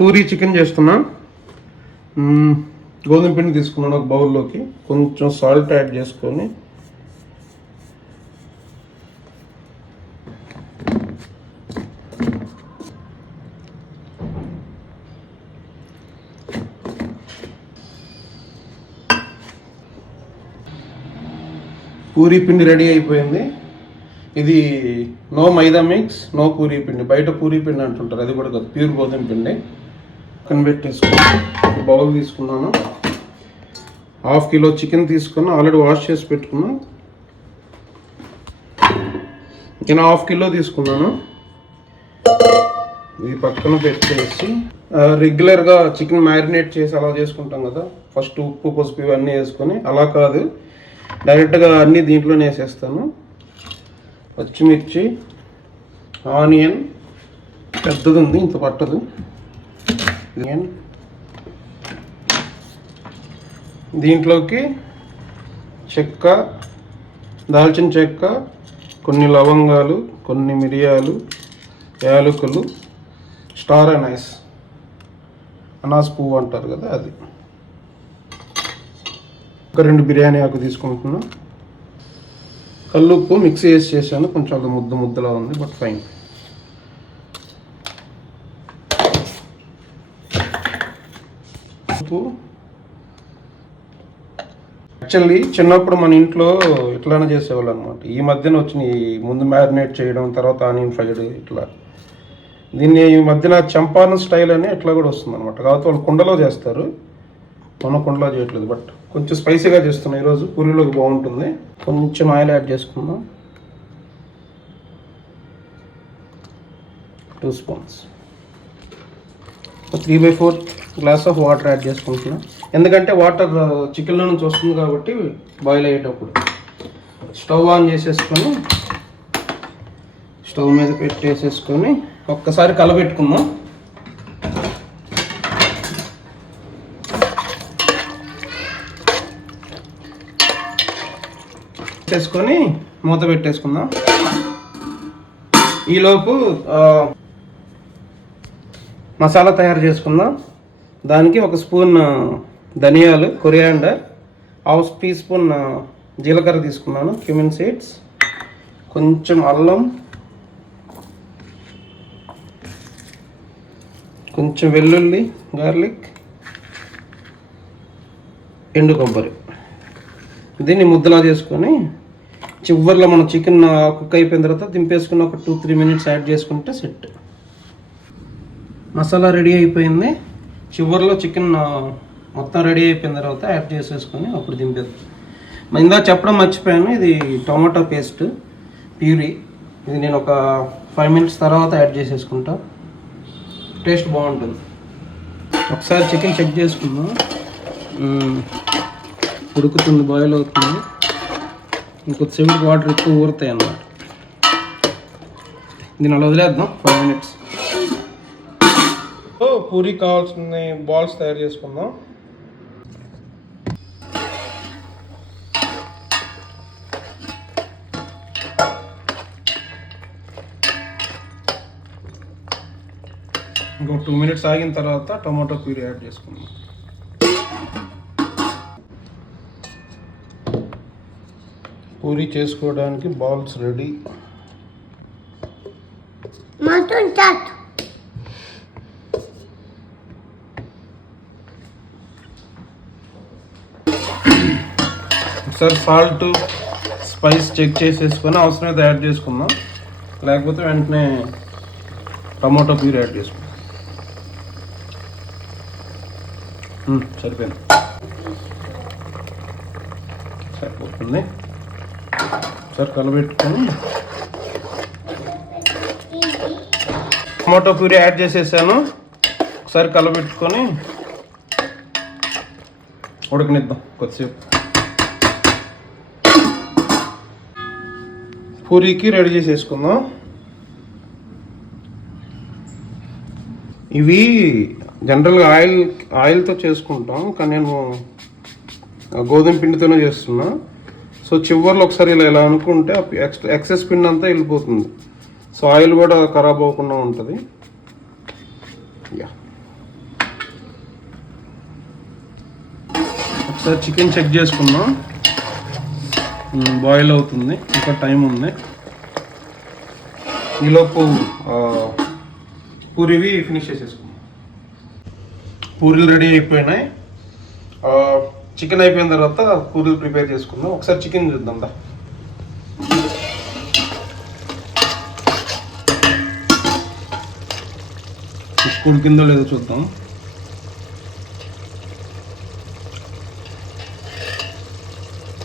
Puri chicken చేస్తున్నా. గోధుమ పిండి తీసుకున్నాను ఒక బౌల్లోకి, కొంచెం సాల్ట్ యాడ్ చేసుకొని పూరీ పిండి రెడీ అయిపోయింది. ఇది నో మైదా మిక్స్, నో పూరీ పిండి. బయట పూరీ పిండి అంటుంటారు, అది కూడా కాదు, ప్యూర్ గోధుమ పిండి. పక్కన పెట్టేసుకున్నాను. బౌల్ తీసుకున్నాను. 1/2 కిలో చికెన్ తీసుకున్నా, ఆల్రెడీ వాష్ చేసి పెట్టుకున్నా. నేను 1/2 కిలో తీసుకున్నాను. ఇది పక్కన పెట్టేసి రెగ్యులర్గా చికెన్ మ్యారినేట్ చేసి అలా చేసుకుంటాం కదా, ఫస్ట్ ఉప్పు పసుపు ఇవన్నీ వేసుకొని, అలా కాదు, డైరెక్ట్గా అన్నీ దీంట్లోనే వేసేస్తాను. పచ్చిమిర్చి, ఆనియన్ పెద్దది ఉంది, ఇంత పట్టదు. దీంట్లోకి చెక్క, దాల్చిన చెక్క, కొన్ని లవంగాలు, కొన్ని మిరియాలు, యాలకులు, స్టార్ అనాస్ పువ్వు అంటారు కదా, అది. ఒక 2 బిర్యానీ ఆకు తీసుకుంటున్నా. కల్లుప్పు మిక్సీ వేసి చేశాను, కొంచెం అది ముద్దలా ఉంది, బట్ ఫైన్. ఉప్పు. యాక్చువల్లీ చిన్నప్పుడు మన ఇంట్లో ఇట్లానే చేసేవాళ్ళు అనమాట. ఈ మధ్యన వచ్చిన ముందు మ్యారినేట్ చేయడం, తర్వాత ఆనియన్ ఫ్రైడ్, ఇట్లా. దీన్ని ఈ మధ్యన చంపారన్ స్టైల్ అని ఇట్లా కూడా వస్తుంది అనమాట. కాబట్టి వాళ్ళు కుండలో చేస్తారు, మనం కుండలో చేయట్లేదు, బట్ కొంచెం స్పైసీగా చేస్తున్నాం ఈరోజు. పూరీలోకి బాగుంటుంది. కొంచెం ఆయిల్ యాడ్ చేసుకుందాం, 2 spoons. 3/4 glass of water add చేసుకుంటున్నా, ఎందుకంటే వాటర్ చికెన్లో నుంచి వస్తుంది కాబట్టి బాయిల్ అయ్యేటప్పుడు. స్టవ్ ఆన్ చేసేసుకొని స్టవ్ మీద పెట్టేసేసుకొని ఒక్కసారి కలబెట్టుకుందాం. పెట్టేసుకొని మూత పెట్టేసుకుందాం. ఈలోపు మసాలా తయారు చేసుకుందాం. దానికి 1 స్పూన్ ధనియాలు, కొరియాండర్, 1/2 టీ స్పూన్ జీలకర్ర తీసుకున్నాను, క్యూమిన్ సీడ్స్, కొంచెం అల్లం, కొంచెం వెల్లుల్లి, గార్లిక్, ఎండు కొబ్బరి. దీన్ని ముద్దలా చేసుకొని చివరిలో మనం చికెన్ కుక్ అయిపోయిన తర్వాత దింపేసుకుని ఒక 2-3 మినిట్స్ యాడ్ చేసుకుంటే సెట్. మసాలా రెడీ అయిపోయింది. చివరిలో చికెన్ మొత్తం రెడీ అయిపోయిన తర్వాత యాడ్ చేసేసుకొని అప్పుడు దింపేద్దాం. ఇందాక చెప్పడం మర్చిపోయాను, ఇది టొమాటో పేస్ట్ ప్యూరీ. ఇది నేను ఒక 5 మినిట్స్ తర్వాత యాడ్ చేసేసుకుంటా, టేస్ట్ బాగుంటుంది. ఒకసారి చికెన్ చెక్ చేసుకుందాం. ఉడుకుతుంది, బాయిల్ అవుతుంది. ఇంకొద్దిసేపు వాటర్ ఎక్కువ ఊరుతాయి అన్నమాట. దీన్ని అలా వదిలేద్దాం 5 మినిట్స్. పూరీ కావాల్సిన బాల్స్ తయారు చేసుకుందాం. ఇంకో 2 మినిట్స్ ఆగిన తర్వాత టమాటో ప్యూరీ యాడ్ చేసుకుందాం. పూరీ చేసుకోవడానికి బాల్స్ రెడీ. ఒకసారి సాల్ట్, స్పైస్ చెక్ చేసేసుకొని అవసరమైతే యాడ్ చేసుకుందాం, లేకపోతే వెంటనే టమాటో ప్యూరీ యాడ్ చేసుకుందాం. సరిపోయింది, సరిపోతుంది. ఒకసారి కలబెట్టుకొని టమాటో ప్యూరీ యాడ్ చేసేసాను. ఒకసారి కలబెట్టుకొని ఉడకనిద్దాం కొద్దిసేపు. పూరీకి రెడీ చేసేసుకుందాం. ఇవి జనరల్గా ఆయిల్తో చేసుకుంటాం, కానీ నేను గోధుమ పిండితోనే చేస్తున్నా. సో చివరిలో ఒకసారి ఇలా అనుకుంటే ఎక్సెస్ పిండి అంతా వెళ్ళిపోతుంది. సో ఆయిల్ కూడా ఖరాబ్ అవ్వకుండా ఉంటుంది. ఒకసారి చికెన్ చెక్ చేసుకుందాం. బాయిల్ అవుతుంది, ఇంకా టైం ఉంది. ఈలోపు పూరివి ఫినిష్ చేసేసుకుందాం. పూరీలు రెడీ అయిపోయినాయి. చికెన్ అయిపోయిన తర్వాత పూరీలు ప్రిపేర్ చేసుకుందాం. ఒకసారి చికెన్ చూద్దాం దా. ఉడికిందో లేదో చూద్దాం.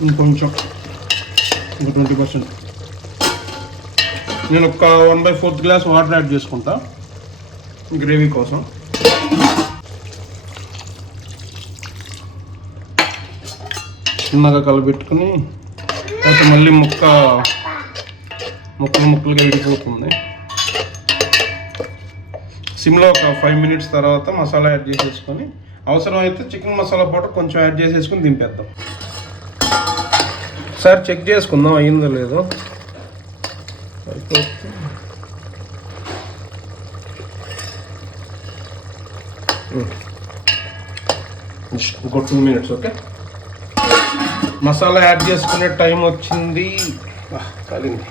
ఇంకొంచెం, ఇంకా 20%. నేను ఒక 1/4 గ్లాస్ వాటర్ యాడ్ చేసుకుంటా గ్రేవీ కోసం. చిన్నగా కలబెట్టుకుని తర్వాత మళ్ళీ ముక్కలుగా విడిపోతుంది. సిమ్లో ఒక 5 మినిట్స్ తర్వాత మసాలా యాడ్ చేసేసుకొని, అవసరమైతే చికెన్ మసాలా పౌడర్ కొంచెం యాడ్ చేసేసుకొని దింపేద్దాం. ఒకసారి చెక్ చేసుకుందాం అయ్యిందో లేదో. ఇంకో 2 మినిట్స్. ఓకే, మసాలా యాడ్ చేసుకునే టైం వచ్చింది. కాలింది.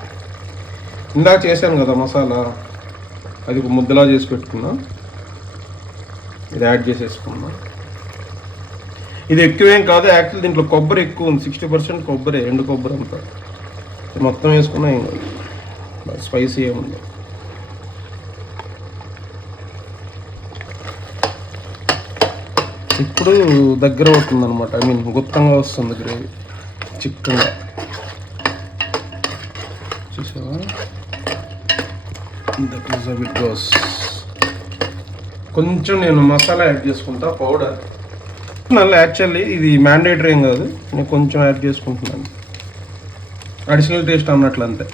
ఇందాక చేశాను కదా మసాలా, అది ఒక ముద్దలా చేసి పెట్టుకున్నా. ఇది యాడ్ చేసేసుకున్నా. ఇది ఎక్కువేం కాదు యాక్చువల్, దీంట్లో కొబ్బరి ఎక్కువ ఉంది. 60% కొబ్బరి, ఎండు కొబ్బరి అంతా మొత్తం వేసుకున్నా. స్పైసీ ఏముంది. ఇప్పుడు దగ్గర అవుతుంది అనమాట. ఐ మీన్ గుత్తంగా వస్తుంది గ్రేవీ, చిక్కగా. చూసావా? That is how it goes. కొంచెం నేను మసాలా యాడ్ చేసుకుంటా, పౌడర్. యాక్చువల్లీ ఇది మ్యాండేటరీ ఏం కాదు, నేను కొంచెం యాడ్ చేసుకుంటున్నాను. అడిషనల్ టేస్ట్ అన్నట్లు అంతే,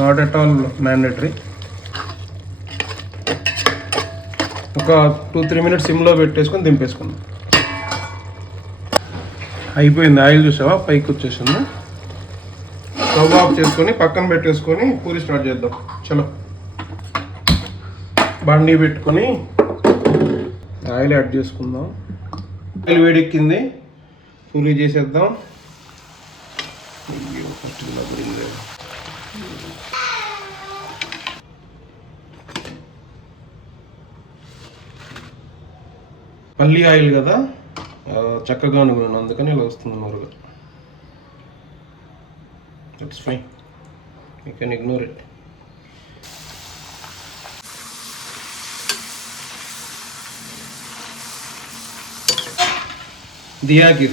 నాట్ ఎట్ ఆల్ మ్యాండేటరీ. ఒక 2-3 మినిట్స్ సిమ్లో పెట్టేసుకొని దింపేసుకుందాం. అయిపోయింది. ఆయిల్ చూసావా పైకి వచ్చేసింది. స్టవ్ ఆఫ్ చేసుకొని పక్కన పెట్టేసుకొని పూరి స్టార్ట్ చేద్దాం. చలో, బండి పెట్టుకొని ఆయిల్ యాడ్ చేసుకుందాం. ఆయిల్ వేడెక్కింది, పూరి చేసేద్దాం. పల్లి ఆయిల్ కదా, చక్కగా అనుకున్నాను, అందుకని ఇలా వస్తుంది మరుగు. It's fine, you can ignore it. దియాకి